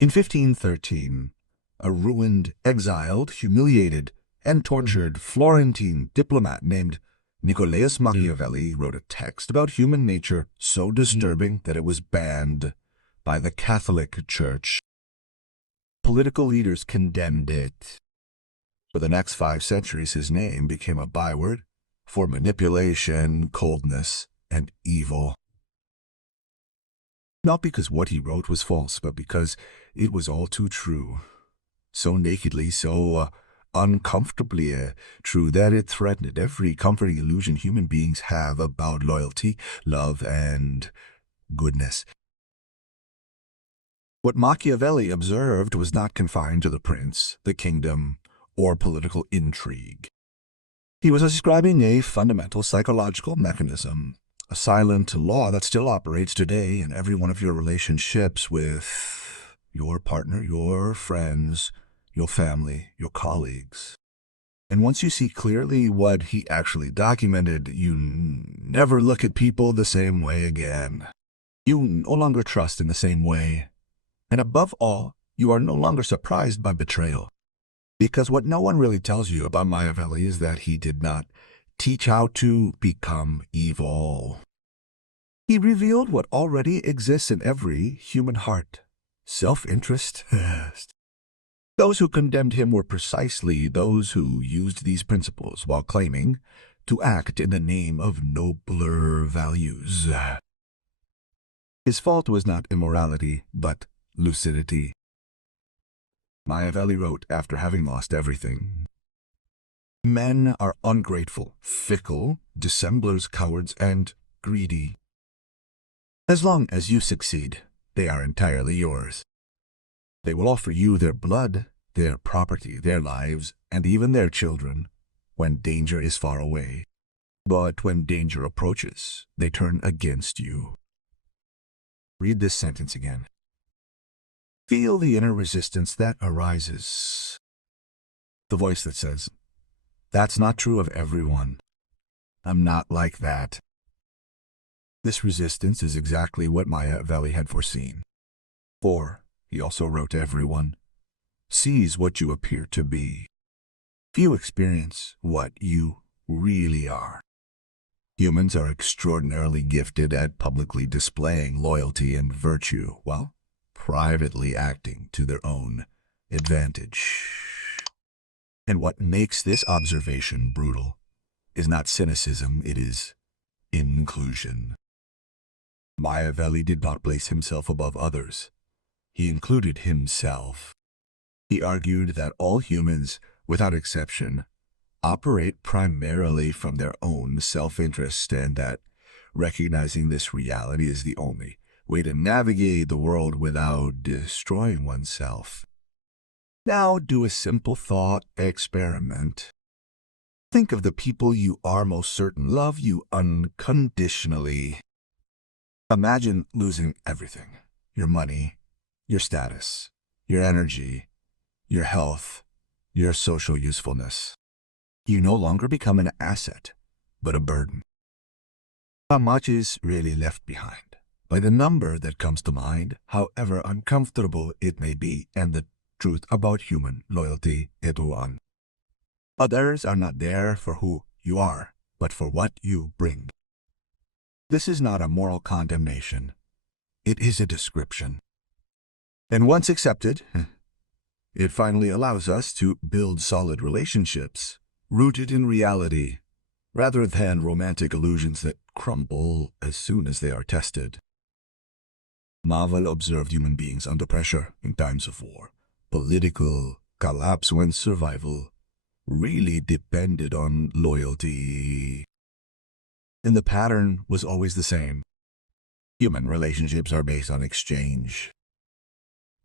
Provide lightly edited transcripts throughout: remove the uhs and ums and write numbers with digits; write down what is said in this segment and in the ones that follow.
In 1513, a ruined, exiled, humiliated, and tortured Florentine diplomat named Nicolaus Machiavelli wrote a text about human nature so disturbing that it was banned by the Catholic Church. Political leaders condemned it. For the next 5 centuries, his name became a byword for manipulation, coldness, and evil. Not because what he wrote was false, but because it was all too true. So nakedly, so uncomfortably true that it threatened every comforting illusion human beings have about loyalty, love, and goodness. What Machiavelli observed was not confined to the prince, the kingdom, or political intrigue. He was describing a fundamental psychological mechanism, a silent law that still operates today in every one of your relationships with your partner, your friends, your family, your colleagues. And once you see clearly what he actually documented, you never look at people the same way again. You no longer trust in the same way. And above all, you are no longer surprised by betrayal. Because what no one really tells you about Machiavelli is that he did not teach how to become evil. He revealed what already exists in every human heart: self-interest. Those who condemned him were precisely those who used these principles while claiming to act in the name of nobler values. His fault was not immorality, but lucidity. Machiavelli wrote after having lost everything: "Men are ungrateful, fickle, dissemblers, cowards, and greedy. As long as you succeed, they are entirely yours. They will offer you their blood, their property, their lives, and even their children when danger is far away. But when danger approaches, they turn against you." Read this sentence again. Feel the inner resistance that arises. The voice that says, "That's not true of everyone. I'm not like that." This resistance is exactly what Machiavelli had foreseen. For, he also wrote, everyone sees what you appear to be. Few experience what you really are. Humans are extraordinarily gifted at publicly displaying loyalty and virtue, while privately acting to their own advantage. And what makes this observation brutal is not cynicism, it is inclusion. Machiavelli did not place himself above others. He included himself. He argued that all humans, without exception, operate primarily from their own self-interest, and that recognizing this reality is the only way to navigate the world without destroying oneself. Now do a simple thought experiment. Think of the people you are most certain love you unconditionally. Imagine losing everything: your money, your status, your energy, your health, your social usefulness. You no longer become an asset, but a burden. How much is really left behind? By the number that comes to mind, however uncomfortable it may be, and the truth about human loyalty is one. Others are not there for who you are, but for what you bring. This is not a moral condemnation. It is a description. And once accepted, it finally allows us to build solid relationships, rooted in reality, rather than romantic illusions that crumble as soon as they are tested. Machiavelli observed human beings under pressure in times of war, political collapse, when survival really depended on loyalty. And the pattern was always the same. Human relationships are based on exchange.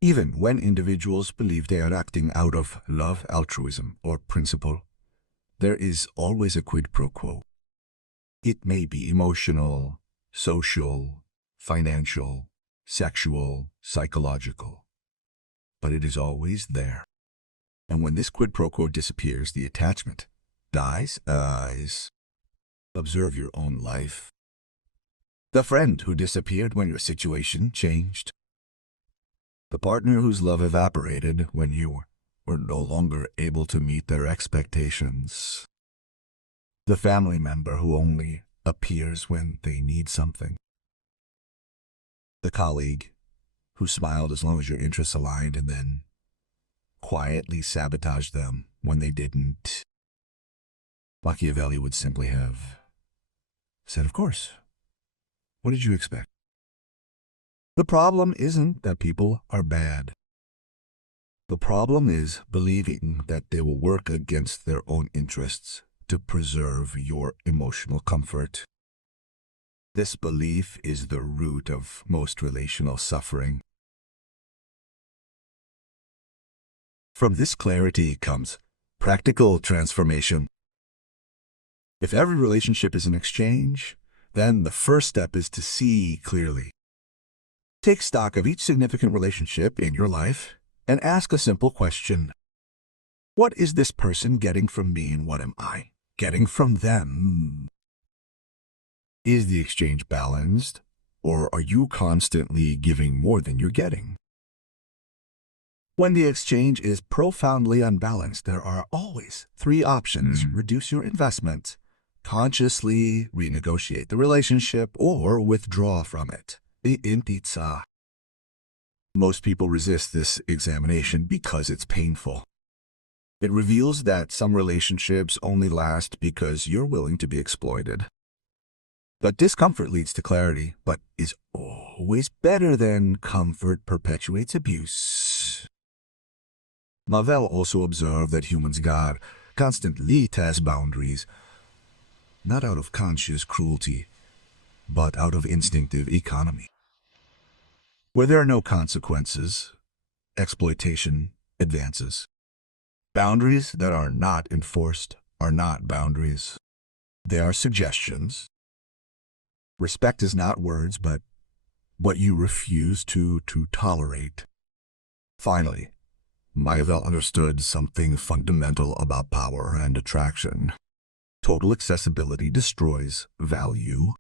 Even when individuals believe they are acting out of love, altruism, or principle, there is always a quid pro quo. It may be emotional, social, financial, sexual, psychological, but it is always there. And when this quid pro quo disappears, the attachment dies. Observe your own life. The friend who disappeared when your situation changed. The partner whose love evaporated when you were no longer able to meet their expectations. The family member who only appears when they need something. The colleague who smiled as long as your interests aligned and then quietly sabotaged them when they didn't. Machiavelli would simply have said, of course. What did you expect? The problem isn't that people are bad. The problem is believing that they will work against their own interests to preserve your emotional comfort. This belief is the root of most relational suffering. From this clarity comes practical transformation. If every relationship is an exchange, then the first step is to see clearly. Take stock of each significant relationship in your life and ask a simple question. What is this person getting from me and what am I getting from them? Is the exchange balanced, or are you constantly giving more than you're getting? When the exchange is profoundly unbalanced, there are always three options. Reduce your investment, consciously renegotiate the relationship, or withdraw from it. Most people resist this examination because it's painful. It reveals that some relationships only last because you're willing to be exploited. But discomfort leads to clarity, but is always better than comfort perpetuates abuse. Machiavelli also observed that humans constantly test boundaries, not out of conscious cruelty, but out of instinctive economy. Where there are no consequences, exploitation advances. Boundaries that are not enforced are not boundaries. They are suggestions. Respect is not words, but what you refuse to tolerate. Finally, Machiavelli understood something fundamental about power and attraction. Total accessibility destroys value.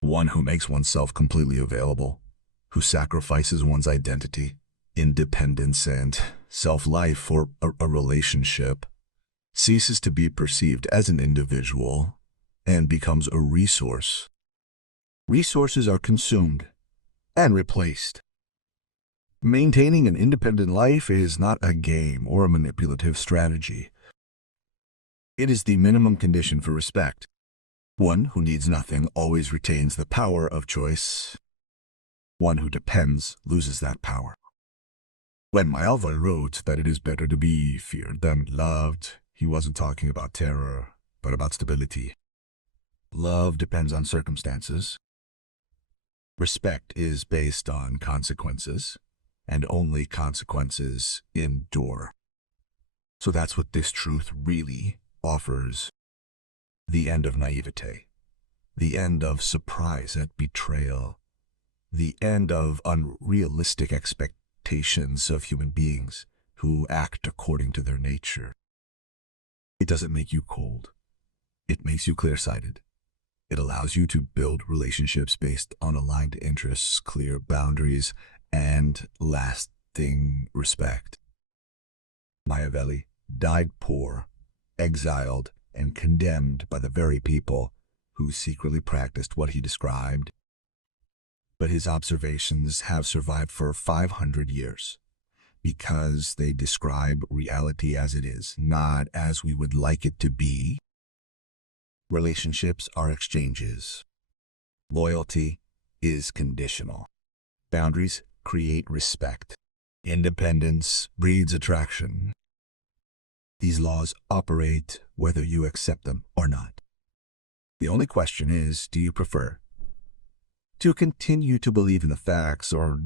One who makes oneself completely available, who sacrifices one's identity, independence, and self-life for a relationship, ceases to be perceived as an individual and becomes a resource. Resources are consumed and replaced. Maintaining an independent life is not a game or a manipulative strategy. It is the minimum condition for respect. One who needs nothing always retains the power of choice. One who depends loses that power. When Machiavelli wrote that it is better to be feared than loved, he wasn't talking about terror, but about stability. Love depends on circumstances. Respect is based on consequences, and only consequences endure. So that's what this truth really offers. The end of naivete, the end of surprise at betrayal, the end of unrealistic expectations of human beings who act according to their nature. It doesn't make you cold. It makes you clear-sighted. It allows you to build relationships based on aligned interests, clear boundaries, and lasting respect. Machiavelli died poor, exiled, and condemned by the very people who secretly practiced what he described. But his observations have survived for 500 years because they describe reality as it is, not as we would like it to be. Relationships are exchanges. Loyalty is conditional. Boundaries create respect. Independence breeds attraction. These laws operate whether you accept them or not. The only question is, do you prefer to continue to believe in the facts or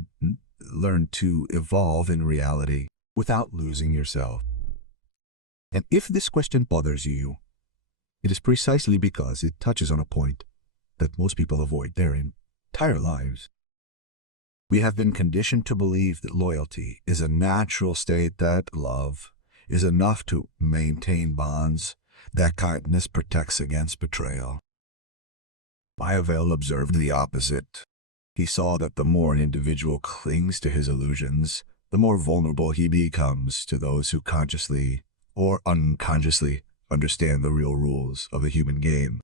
learn to evolve in reality without losing yourself? And if this question bothers you, it is precisely because it touches on a point that most people avoid their entire lives. We have been conditioned to believe that loyalty is a natural state, that love is enough to maintain bonds, that kindness protects against betrayal. Machiavelli observed the opposite. He saw that the more an individual clings to his illusions, the more vulnerable he becomes to those who consciously or unconsciously understand the real rules of the human game.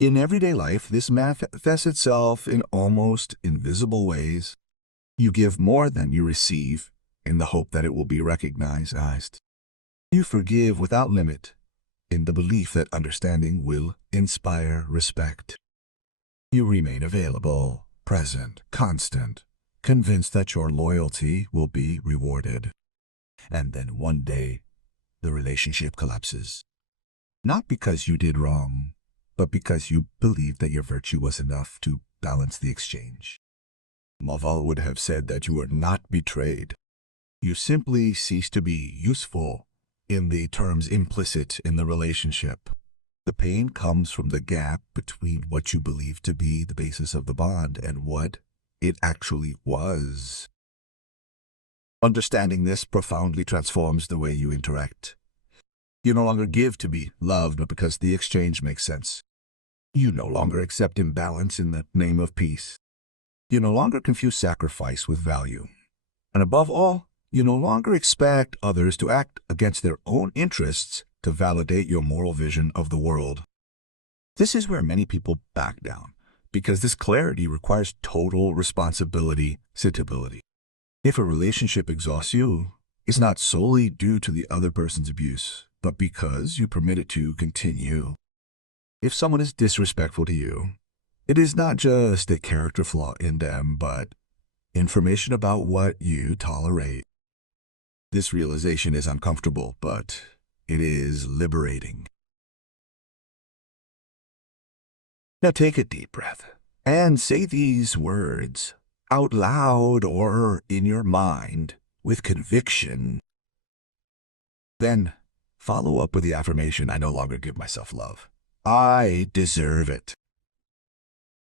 In everyday life, this manifests itself in almost invisible ways. You give more than you receive in the hope that it will be recognized. You forgive without limit in the belief that understanding will inspire respect. You remain available, present, constant, convinced that your loyalty will be rewarded. And then one day, the relationship collapses. Not because you did wrong, but because you believed that your virtue was enough to balance the exchange. Maval would have said that you were not betrayed. You simply cease to be useful in the terms implicit in the relationship. The pain comes from the gap between what you believe to be the basis of the bond and what it actually was. Understanding this profoundly transforms the way you interact. You no longer give to be loved, but because the exchange makes sense. You no longer accept imbalance in the name of peace. You no longer confuse sacrifice with value. And above all, you no longer expect others to act against their own interests to validate your moral vision of the world. This is where many people back down, because this clarity requires total responsibility, suitability. If a relationship exhausts you, it's not solely due to the other person's abuse, but because you permit it to continue. If someone is disrespectful to you, it is not just a character flaw in them, but information about what you tolerate. This realization is uncomfortable, but it is liberating. Now take a deep breath and say these words out loud or in your mind with conviction. Then follow up with the affirmation, I no longer give myself love. I deserve it.